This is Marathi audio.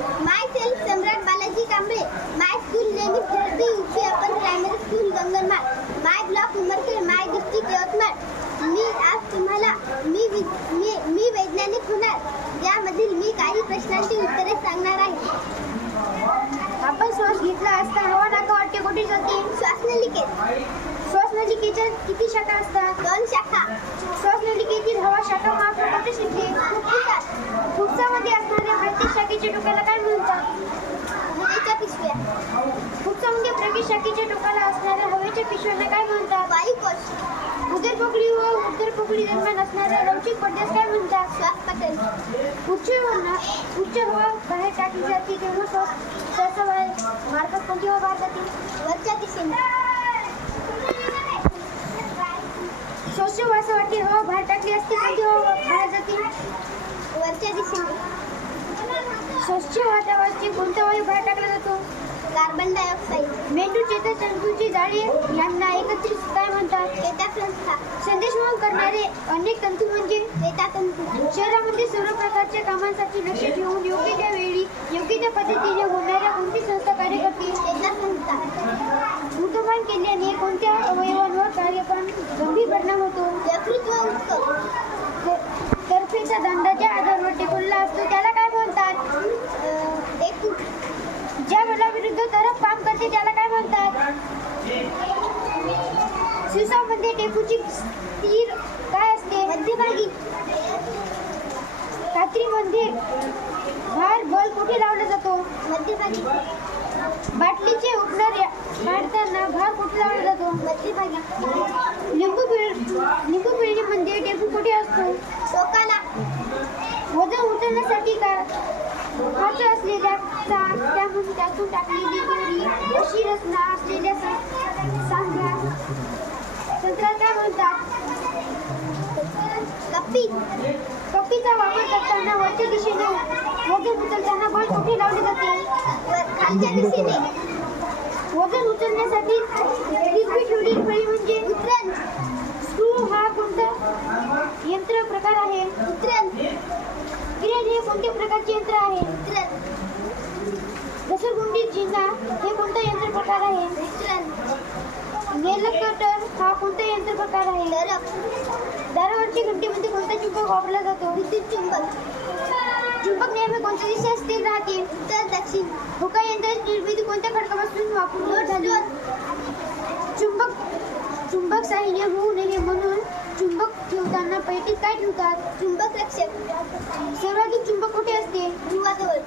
Myself Samrat Balaji Kamre. My school name is Dhardi UP Upper Primary School Ganganmar. My block Umarkhed, my district Yavatmal. मी आज तुम्हाला मी वैज्ञानिक होणार यामधील मी काही प्रश्नांची उत्तरे सांगणार आहे. आपण श्वास घेतला असता हवा नाकावाटे कुठे जाते? श्वासनलिकेत. श्वासनलिकेच्या किती शाखा असतात? 2 शाखा. श्वासनलिकेतील हवा शाखा महाप्रकारात शिरते. फुफ्फुसात. फुफ्फुसामध्ये असणाऱ्या प्रत्येक शाखेच्या टोकाला काय म्हणतात? हवेच्या पिशव्या. फुफ्फुसामध्ये प्रत्येक शाखेच्या टोकाला असणाऱ्या हवेच्या पिशव्यांना काय म्हणतात? वायुकोश. उदरपोकळी व उत्तरपोकळी दरम्यान असणाऱ्या लवचिक पट्ट्यास काय म्हणतात? श्वासपटल. उच्च हवा बाहेर टाकली जाते तेव्हा श्वासाबाहेर मार्फत कोणती हवा बाहेर जाते? वरच्या दिशेने. श्वासोच्छवासावाटे हवा बाहेर टाकली असते कोणती हवा बाहेर जाते? वरच्या दिशेने. श्वासोच्छवासावाटे कोणता वायू बाहेर टाकला जातो? Carbon dioxide. मेंदू चेतातंतूची जाळी यांना एकत्रित काय म्हणतात? चेतासंस्था. संदेशवहन करणारे अनेक तंतू म्हणजे चेतातंतू. शरीरामध्ये सर्व प्रकारच्या कामांसाठी लक्ष ठेवून योग्य त्या वेळी योग्य त्या पद्धतीने होणाऱ्या कोणती संस्था कार्य करते? चेतासंस्था. धूम्रपान केल्याने कोणत्या अवयवांवर कार्यक्रम गंभीर परिणाम होतो? यकृत व उच्च. तर्फेचा दंडाच्या आधारावर टेकवलेला असतो त्याला काय म्हणतात? टेकू. ज्या बलाविरुद्ध तरफ काम करते त्याला काय म्हणतात? शिसामध्ये टेकूची स्थिर काय असते? मध्यभागी. कात्रीमध्ये बल कुठे लावला जातो? मध्यभागी. बाटलीचे ओपनर काढताना भार कुठे लावला जातो? मध्यभागी. लिंबू पिळणीमध्ये टेकू कुठे असतो? टोकाला. वजन उचलण्यासाठी खाच असलेल्या त्यामधून त्यातून टाकलेली दोरी अशी रचना असलेल्या सांध्या संत्राला काय म्हणतात? कप्पी. कप्पीचा वापर करताना वरच्या दिशेने वजन उचलताना बल कुठे लावले जाते? खालच्या दिशेने. वजन उचलण्यासाठी तिरपी ठेवलेली फळी म्हणजे उतरण. स्क्रू हा कोणता यंत्र प्रकार आहे? उतरण. क्रेन हे कोणत्या प्रकारचे यंत्र आहे? उतरण. घसरगुंडी जिना हे कोणता यंत्र प्रकार आहे? उतरण. नेल कटर हा कोणता यंत्र प्रकार आहे? दरप. दारावरची घंटीमध्ये कोणता चुंबक वापरला जातो? विद्युत चुंबक. चुंबक नेहमी कोणत्या दिशेत स्थिर राहते? उत्तर दक्षिण. हुका यंत्राची निर्मिती कोणत्या खडकापासून वापरून झाली? चुंबक साह्य होऊ नये म्हणून चुंबक ठेवताना पेटीत काय ठेवतात? चुंबक रक्षक. सर्वाधिक चुंबक कुठे असते? ध्रुवाजवळ.